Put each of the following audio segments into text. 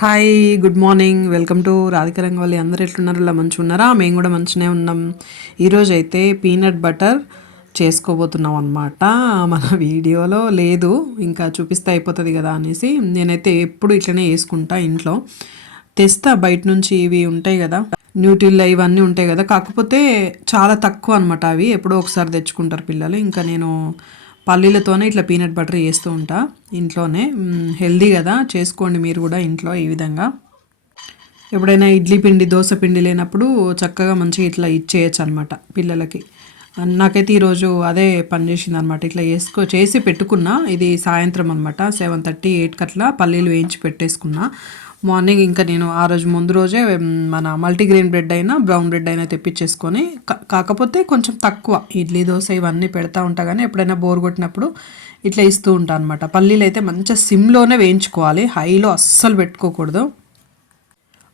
Hi, good morning. Welcome to Radhika Rangavalli. అందరు ఎట్లున్నారు? ఇలా మంచిగా ఉన్నారా? మేము కూడా మంచిగానే ఉన్నాం. ఈరోజు అయితే పీనట్ బటర్ చేసుకోబోతున్నాం అనమాట. మన వీడియోలో లేదు, ఇంకా చూపిస్తే అయిపోతుంది కదా అనేసి నేనైతే ఎప్పుడు ఇట్లనే వేసుకుంటా. ఇంట్లో తెస్తా బయట నుంచి, ఇవి ఉంటాయి కదా న్యూట్రిల్లా, ఇవన్నీ ఉంటాయి కదా, కాకపోతే చాలా తక్కువ అనమాట. అవి ఎప్పుడో ఒకసారి తెచ్చుకుంటారు పిల్లలు. ఇంకా నేను పల్లీలతోనే ఇట్లా పీనట్ బటర్ చేస్తూ ఉంటా ఇంట్లోనే. హెల్దీ కదా, చేసుకోండి మీరు కూడా ఇంట్లో ఈ విధంగా. ఎప్పుడైనా ఇడ్లీ పిండి, దోశ పిండి లేనప్పుడు చక్కగా మంచిగా ఇట్లా ఇచ్చేయచ్చు అనమాట పిల్లలకి. నాకైతే ఈరోజు అదే పనిచేసింది అనమాట. ఇట్లా చేసి పెట్టుకున్నా. ఇది సాయంత్రం అనమాట, 7:30, 8 అట్లా పల్లీలు వేయించి పెట్టేసుకున్నా. మార్నింగ్ ఇంకా నేను ఆ రోజు ముందు రోజే మన మల్టీగ్రెయిన్ బ్రెడ్ అయినా బ్రౌన్ బ్రెడ్ అయినా తెప్పించేసుకొని, కాకపోతే కొంచెం తక్కువ ఇడ్లీ, దోశ ఇవన్నీ పెడతా ఉంటా, కానీ ఎప్పుడైనా బోర్ కొట్టినప్పుడు ఇట్లా ఇస్తూ ఉంటాను అనమాట. పల్లీలు అయితే మంచిగా సిమ్లోనే వేయించుకోవాలి, హైలో అస్సలు పెట్టుకోకూడదు.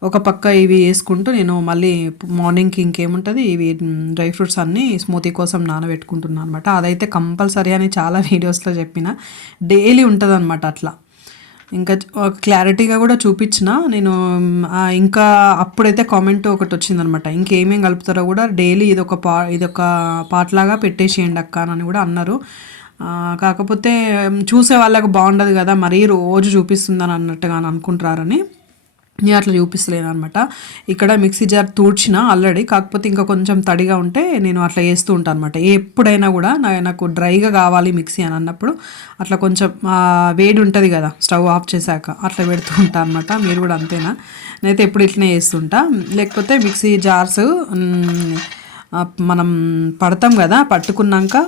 ఒక పక్క ఇవి వేసుకుంటూ నేను మళ్ళీ మార్నింగ్కి ఇంకేముంటుంది, ఇవి డ్రై ఫ్రూట్స్ అన్నీ స్మూతీ కోసం నానబెట్టుకుంటున్నాను అనమాట. అదైతే కంపల్సరీ అని చాలా వీడియోస్లో చెప్పిన, డైలీ ఉంటుంది అనమాట. అట్లా ఇంకా క్లారిటీగా కూడా చూపించిన నేను. ఇంకా అప్పుడైతే కామెంట్ ఒకటి వచ్చిందనమాట, ఇంకేమేం కలుపుతారో కూడా డైలీ ఇదొక పార్ట్ లాగా పెట్టేసేయండి అక్క అని కూడా అన్నారు. కాకపోతే చూసే వాళ్ళకు బాగుండదు కదా, మరీ రోజు చూపిస్తుందని అన్నట్టుగా అనుకుంటారని నేను అట్లా చూపిస్తలేను అనమాట. ఇక్కడ మిక్సీ జార్ తూడ్చిన ఆల్రెడీ, కాకపోతే ఇంకా కొంచెం తడిగా ఉంటే నేను అట్లా వేస్తూ ఉంటాను అనమాట. ఎప్పుడైనా కూడా నాకు డ్రైగా కావాలి మిక్సీ అని అన్నప్పుడు అట్లా కొంచెం వేడి ఉంటుంది కదా స్టవ్ ఆఫ్ చేశాక, అట్లా పెడుతూ ఉంటాను అనమాట. మీరు కూడా అంతేనా? నేనైతే ఎప్పుడు ఇట్లనే వేస్తుంటా. లేకపోతే మిక్సీ జార్స్ మనం పడతాం కదా, పట్టుకున్నాక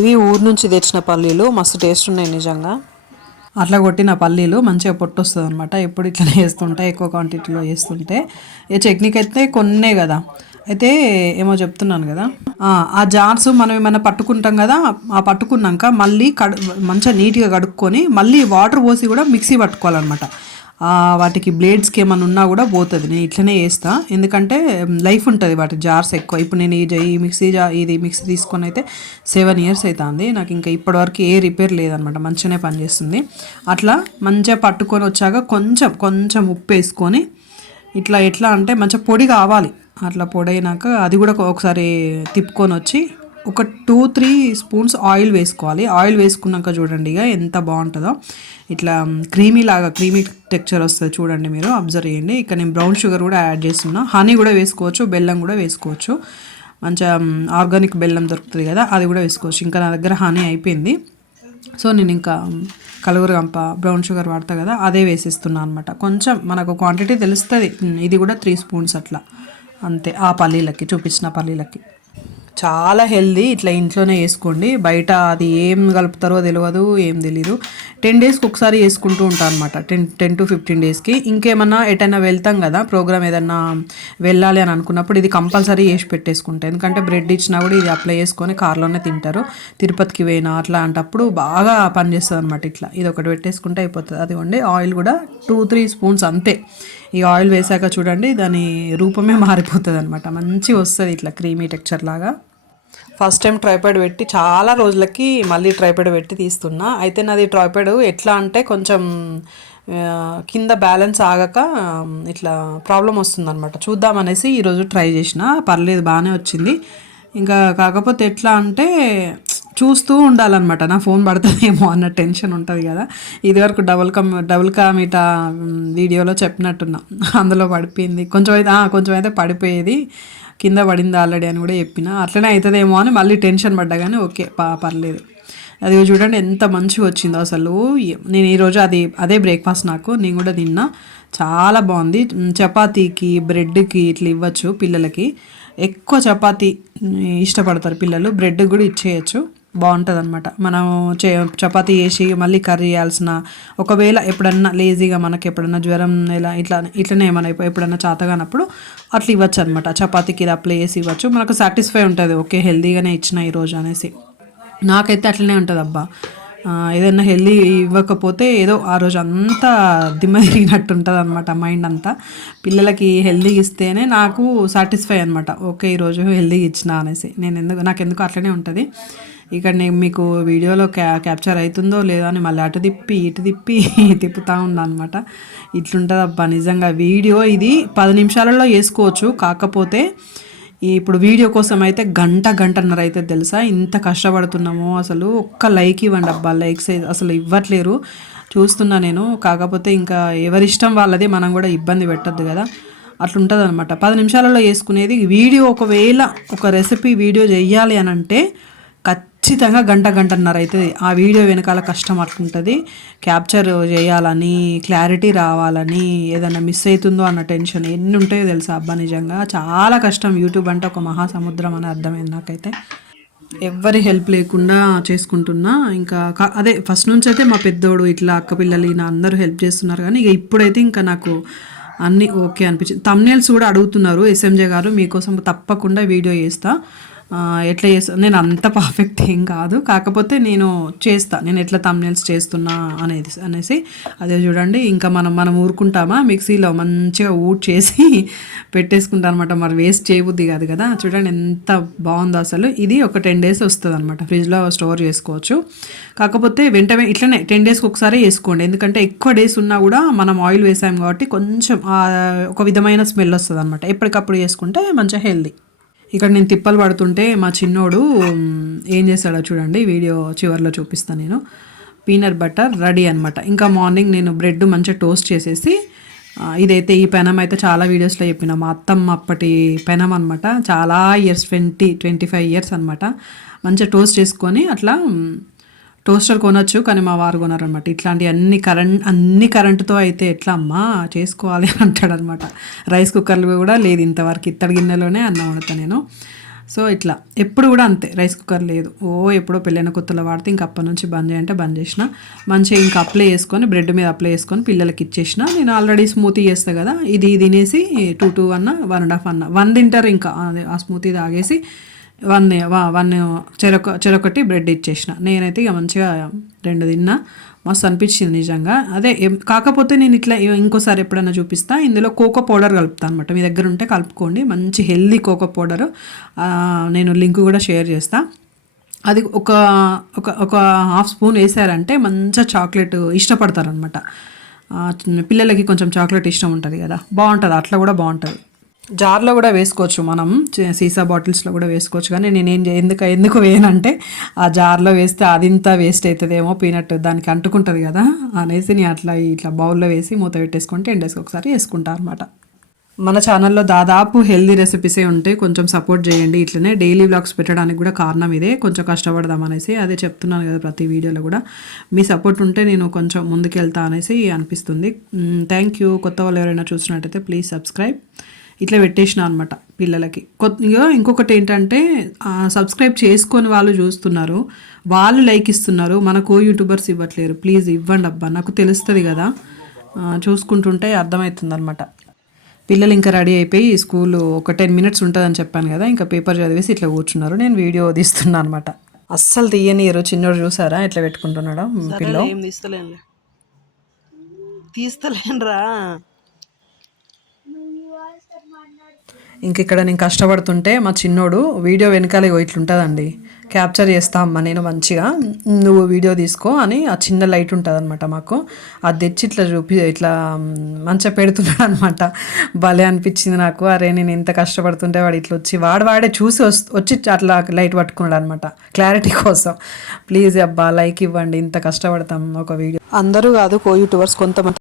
ఇవి ఊరు నుంచి తెచ్చిన పల్లీలు మస్తు టేస్ట్ ఉన్నాయి నిజంగా. అట్లా కొట్టిన పల్లీలు మంచిగా పొట్టు వస్తుంది అనమాట. ఎప్పుడు ఇట్లా వేస్తుంటే, ఎక్కువ క్వాంటిటీలో వేస్తుంటే. ఏ చట్నీకి అయితే కొన్నే కదా, అయితే ఏమో చెప్తున్నాను కదా. ఆ జార్స్ మనం ఏమైనా పట్టుకుంటాం కదా, ఆ పట్టుకున్నాక మళ్ళీ మంచిగా నీట్గా కడుక్కొని మళ్ళీ వాటర్ పోసి కూడా మిక్సీ పట్టుకోవాలన్నమాట. వాటికి బ్లేడ్స్కి ఏమైనా ఉన్నా కూడా పోతుంది. నేను ఇట్లనే వేస్తాను, ఎందుకంటే లైఫ్ ఉంటుంది వాటి జార్స్ ఎక్కువ. ఇప్పుడు నేను ఈ మిక్సీ తీసుకొని అయితే 7 years అవుతుంది నాకు. ఇంకా ఇప్పటివరకు ఏ రిపేర్ లేదనమాట, మంచిగానే పనిచేస్తుంది. అట్లా మంచిగా పట్టుకొని వచ్చాక కొంచెం కొంచెం ఉప్పు వేసుకొని ఎట్లా అంటే మంచిగా పొడి కావాలి. అట్లా పొడి అయినాక అది కూడా ఒకసారి తిప్పుకొని వచ్చి ఒక 2-3 స్పూన్స్ ఆయిల్ వేసుకోవాలి. ఆయిల్ వేసుకున్నాక చూడండి ఇక ఎంత బాగుంటుందో. ఇట్లా క్రీమీ టెక్స్చర్ వస్తుంది చూడండి, మీరు అబ్జర్వ్ చేయండి. ఇక్కడ నేను బ్రౌన్ షుగర్ కూడా యాడ్ చేస్తున్నా. హనీ కూడా వేసుకోవచ్చు, బెల్లం కూడా వేసుకోవచ్చు. మంచిగా ఆర్గానిక్ బెల్లం దొరుకుతుంది కదా, అది కూడా వేసుకోవచ్చు. ఇంకా నా దగ్గర హనీ అయిపోయింది, సో నేను ఇంకా కలుగురగంప బ్రౌన్ షుగర్ వాడతా కదా, అదే వేసిస్తున్నాను అనమాట. కొంచెం మనకు క్వాంటిటీ తెలుస్తుంది. ఇది కూడా 3 స్పూన్స్ అట్లా అంతే. ఆ పల్లీలకి, చూపించిన పల్లీలకి చాలా హెల్దీ. ఇట్లా ఇంట్లోనే వేసుకోండి. బయట అది ఏం కలుపుతారో తెలియదు, ఏం తెలీదు. 10 daysకి ఒకసారి వేసుకుంటూ ఉంటాను అనమాట. 10 to 15 daysకి. ఇంకేమన్నా ఎటైనా వెళ్తాం కదా, ప్రోగ్రామ్ ఏదన్నా వెళ్ళాలి అని అనుకున్నప్పుడు ఇది కంపల్సరీ వేసి పెట్టేసుకుంటాను. ఎందుకంటే బ్రెడ్ ఇచ్చినా కూడా ఇది అప్లై చేసుకొని కార్లోనే తింటారు. తిరుపతికి పోయినా అట్లా అంటప్పుడు బాగా పనిచేస్తుంది అనమాట. ఇట్లా ఇది ఒకటి పెట్టేసుకుంటే అయిపోతుంది. అదిగోండి ఆయిల్ కూడా 2-3 స్పూన్స్ అంతే. ఈ ఆయిల్ వేసాక చూడండి దాని రూపమే మారిపోతుంది అనమాట. మంచిగా వస్తుంది ఇట్లా క్రీమీ టెక్స్చర్ లాగా. ఫస్ట్ టైం ట్రైపాడ్ పెట్టి చాలా రోజులకి మళ్ళీ ట్రైపాడ్ పెట్టి తీస్తున్నా. అయితే నాది ట్రైపాడ్ ఎట్లా అంటే కొంచెం కింద బ్యాలెన్స్ ఆగక ఇట్లా ప్రాబ్లం వస్తుంది అనమాట. చూద్దామనేసి ఈరోజు ట్రై చేసిన, పర్లేదు బాగానే వచ్చింది. ఇంకా కాకపోతే ఎట్లా అంటే చూస్తూ ఉండాలన్నమాట, నా ఫోన్ పడుతుందేమో అన్న టెన్షన్ ఉంటుంది కదా. ఇదివరకు డబుల్ కామిటా వీడియోలో చెప్పినట్టున్నా, అందులో పడిపోయింది కొంచెం అయితే పడిపోయేది, కింద పడింది ఆల్రెడీ అని కూడా చెప్పిన. అట్లనే అవుతుందేమో అని మళ్ళీ టెన్షన్ పడ్డా, కానీ ఓకే పర్లేదు. అది చూడండి ఎంత మంచిగా వచ్చిందో అసలు. నేను ఈరోజు అదే బ్రేక్ఫాస్ట్ నాకు, నేను కూడా తిన్నా. చాలా బాగుంది. చపాతీకి బ్రెడ్కి ఇట్లా ఇవ్వచ్చు పిల్లలకి. ఎక్కువ చపాతీ ఇష్టపడతారు పిల్లలు, బ్రెడ్ కూడా ఇచ్చేయచ్చు, బాగుంటుంది అనమాట. మనం చపాతీ చేసి మళ్ళీ కర్రీ చేయాల్సిన, ఒకవేళ ఎప్పుడన్నా లేజీగా మనకి ఎప్పుడన్నా జ్వరం ఇట్లనే మనం ఎప్పుడన్నా చేతగానప్పుడు అట్లా ఇవ్వచ్చు అనమాట. చపాతీకి ఇది అప్లై చేసి ఇవ్వచ్చు, మనకు సాటిస్ఫై ఉంటుంది. ఓకే హెల్దీగానే ఇచ్చిన ఈరోజు అనేసి. నాకైతే అట్లనే ఉంటుంది అబ్బా. ఏదైనా హెల్దీ ఇవ్వకపోతే ఏదో ఆ రోజు అంతా దిమ్మ తిరిగినట్టు ఉంటుంది అనమాట, మైండ్ అంతా. పిల్లలకి హెల్దీగా ఇస్తేనే నాకు సాటిస్ఫై అనమాట. ఓకే ఈరోజు హెల్దీగా ఇచ్చిన అనేసి. నాకెందుకు అట్లనే ఉంటుంది. ఇక్కడ నేను మీకు వీడియోలో క్యాప్చర్ అవుతుందో లేదో అని మళ్ళీ అటు తిప్పి ఇటు తిప్పి తిప్పుతూ ఉన్నాను అనమాట. ఇట్లుంటుంది అబ్బా నిజంగా. వీడియో ఇది 10 నిమిషాలలో వేసుకోవచ్చు, కాకపోతే ఇప్పుడు వీడియో కోసం అయితే గంటన్నర అయితే తెలుసా ఇంత కష్టపడుతున్నామో. అసలు ఒక్క లైక్ ఇవ్వండి అబ్బా, లైక్స్ అసలు ఇవ్వట్లేరు చూస్తున్నా నేను. కాకపోతే ఇంకా ఎవరిష్టం వాళ్ళది, మనం కూడా ఇబ్బంది పెట్టద్దు కదా, అట్లుంటుంది అనమాట. 10 నిమిషాలలో వేసుకునేది వీడియో. ఒకవేళ ఒక రెసిపీ వీడియో చెయ్యాలి అని అంటే ఖచ్చితంగా గంటన్నర అవుతుంది. ఆ వీడియో వెనకాల కష్టం అట్లుంటుంది. క్యాప్చర్ చేయాలని, క్లారిటీ రావాలని, ఏదైనా మిస్ అవుతుందో అన్న టెన్షన్ ఎన్ని ఉంటాయో తెలుసా అబ్బా నిజంగా. చాలా కష్టం. యూట్యూబ్ అంటే ఒక మహాసముద్రం అని అర్థమైంది నాకైతే. ఎవ్వరి హెల్ప్ లేకుండా చేసుకుంటున్నా. ఇంకా అదే ఫస్ట్ నుంచి అయితే మా పెద్దోడు ఇట్లా అక్క పిల్లలు ఈయన అందరూ హెల్ప్ చేస్తున్నారు, కానీ ఇక ఇప్పుడైతే ఇంకా నాకు అన్నీ ఓకే అనిపించింది. థంబ్నెయిల్స్ కూడా అడుగుతున్నారు, ఎస్ఎంజే గారు మీకోసం తప్పకుండా వీడియో చేస్తా, ఎట్లా చేస్తా. నేను అంత పర్ఫెక్ట్ ఏం కాదు, కాకపోతే నేను చేస్తా, నేను ఎట్లా థంబ్నెయిల్స్ చేస్తున్నా అనేసి అదే చూడండి. ఇంకా మనం ఊరుకుంటామా, మిక్సీలో మంచిగా చేసి పెట్టేసుకుంటా అనమాట. మరి వేస్ట్ చేయబుద్ది కాదు కదా. చూడండి ఎంత బాగుందో అసలు. ఇది ఒక 10 days వస్తుంది అనమాట, ఫ్రిడ్జ్లో స్టోర్ చేసుకోవచ్చు. కాకపోతే వెంటనే ఇట్లనే 10 daysకి ఒకసారి వేసుకోండి, ఎందుకంటే ఎక్కువ డేస్ ఉన్నా కూడా మనం ఆయిల్ వేసాం కాబట్టి కొంచెం ఒక విధమైన స్మెల్ వస్తుంది అనమాట. ఎప్పటికప్పుడు చేసుకుంటే మంచిగా హెల్దీ. ఇక్కడ నేను తిప్పలు పడుతుంటే మా చిన్నోడు ఏం చేశాడో చూడండి, వీడియో చివరిలో చూపిస్తాను నేను. పీనట్ బటర్ రెడీ అనమాట. ఇంకా మార్నింగ్ నేను బ్రెడ్ మంచిగా టోస్ట్ చేసేసి, ఇదైతే ఈ పెనం అయితే చాలా వీడియోస్లో చెప్పిన, మా అత్తమ్మ అప్పటి పెనం అనమాట. చాలా ఇయర్స్ 25 years అనమాట. మంచిగా టోస్ట్ చేసుకొని అట్లా. టోస్టర్ కొనొచ్చు కానీ మా వారు కొనరనమాట. ఇట్లాంటి అన్ని కరెంటుతో అయితే ఎట్లా అమ్మా చేసుకోవాలి అంటాడనమాట. రైస్ కుక్కర్లు కూడా లేదు ఇంతవరకు, ఇత్తడి గిన్నెలోనే అన్నం వండుతా నేను. సో ఇట్లా ఎప్పుడు కూడా అంతే, రైస్ కుక్కర్ లేదు. ఎప్పుడో పెళ్ళైన కొత్తలో వాడితే ఇంక అప్పటి నుంచి బంద్ చేయంటే బంద్ చేసిన. మంచిగా ఇంకా అప్లై చేసుకొని బ్రెడ్ మీద అప్లై చేసుకొని పిల్లలకి ఇచ్చేసిన. నేను ఆల్రెడీ స్మూతీ చేస్తాను కదా, ఇది తినేసి 2 అన్న 1.5 అన్న 1 తింటారు. ఇంకా ఆ స్మూతీ తాగేసి 1 చెరొకటి బ్రెడ్ ఇచ్చేసిన. నేనైతే ఇక మంచిగా 2 తిన్నా. మస్తు అనిపించింది నిజంగా. అదే కాకపోతే నేను ఇట్లా ఇంకోసారి ఎప్పుడైనా చూపిస్తా. ఇందులో కోకో పౌడర్ కలుపుతాను అనమాట. మీ దగ్గర ఉంటే కలుపుకోండి, మంచి హెల్దీ కోకో పౌడర్. నేను లింక్ కూడా షేర్ చేస్తా. అది ఒక 1/2 స్పూన్ వేసారంటే మంచిగా చాక్లెట్ ఇష్టపడతారనమాట. పిల్లలకి కొంచెం చాక్లెట్ ఇష్టం ఉంటుంది కదా, బాగుంటుంది. అట్లా కూడా బాగుంటుంది. జార్లో కూడా వేసుకోవచ్చు, మనం సీసా బాటిల్స్లో కూడా వేసుకోవచ్చు. కానీ నేనేం ఎందుకు వేయనంటే ఆ జార్లో వేస్తే అదింతా వేస్ట్ అవుతుందేమో, పీనట్ దానికి అంటుకుంటుంది కదా అనేసి నేను ఇట్లా బౌల్లో వేసి మూత పెట్టేసుకొని 10 daysకి ఒకసారి వేసుకుంటాను అనమాట. మన ఛానల్లో దాదాపు హెల్దీ రెసిపీసే ఉంటాయి, కొంచెం సపోర్ట్ చేయండి. ఇట్లనే డైలీ వ్లాగ్స్ పెట్టడానికి కూడా కారణం ఇదే, కొంచెం కష్టపడదాం అనేసి. అదే చెప్తున్నాను కదా ప్రతి వీడియోలో కూడా. మీ సపోర్ట్ ఉంటే నేను కొంచెం ముందుకెళ్తా అనేసి అనిపిస్తుంది. Thank you. కొత్త వాళ్ళు ఎవరైనా చూసినట్టయితే ప్లీజ్ సబ్స్క్రైబ్. ఇట్లా పెట్టేసిన అనమాట పిల్లలకి. ఇంకొకటి ఏంటంటే సబ్స్క్రైబ్ చేసుకొని వాళ్ళు చూస్తున్నారు, వాళ్ళు లైక్ ఇస్తున్నారు, మనకు యూట్యూబర్స్ ఇవ్వట్లేరు. ప్లీజ్ ఇవ్వండి అబ్బా, నాకు తెలుస్తుంది కదా, చూసుకుంటుంటే అర్థమవుతుంది అనమాట. పిల్లలు ఇంకా రెడీ అయిపోయి స్కూల్ ఒక 10 minutes ఉంటుందని చెప్పాను కదా, ఇంకా పేపర్ చదివేసి ఇట్లా కూర్చున్నారు. నేను వీడియో తీస్తున్నాను అనమాట. అస్సలు తీయనియరు. చిన్నోడు చూసారా ఎట్లా పెట్టుకుంటున్నాడు పిల్లో. తీస్తలేనురా. ఇంక ఇక్కడ నేను కష్టపడుతుంటే మా చిన్నోడు వీడియో వెనకాల ఇట్లుంటుందండి, క్యాప్చర్ చేస్తా అమ్మ నేను మంచిగా, నువ్వు వీడియో తీసుకో అని. ఆ చిన్న లైట్ ఉంటుంది అనమాట మాకు, అది తెచ్చి ఇట్లా మంచిగా పెడుతున్నాడు అనమాట. భలే అనిపించింది నాకు. అరే నేను ఎంత కష్టపడుతుంటే వాడు ఇట్లా వచ్చి వాడే చూసి వచ్చి అట్లా లైట్ పట్టుకున్నాడు అనమాట క్లారిటీ కోసం. ప్లీజ్ అబ్బా లైక్ ఇవ్వండి, ఇంత కష్టపడతాం ఒక వీడియో. అందరూ కాదు, యూట్యూబర్స్ కొంతమంది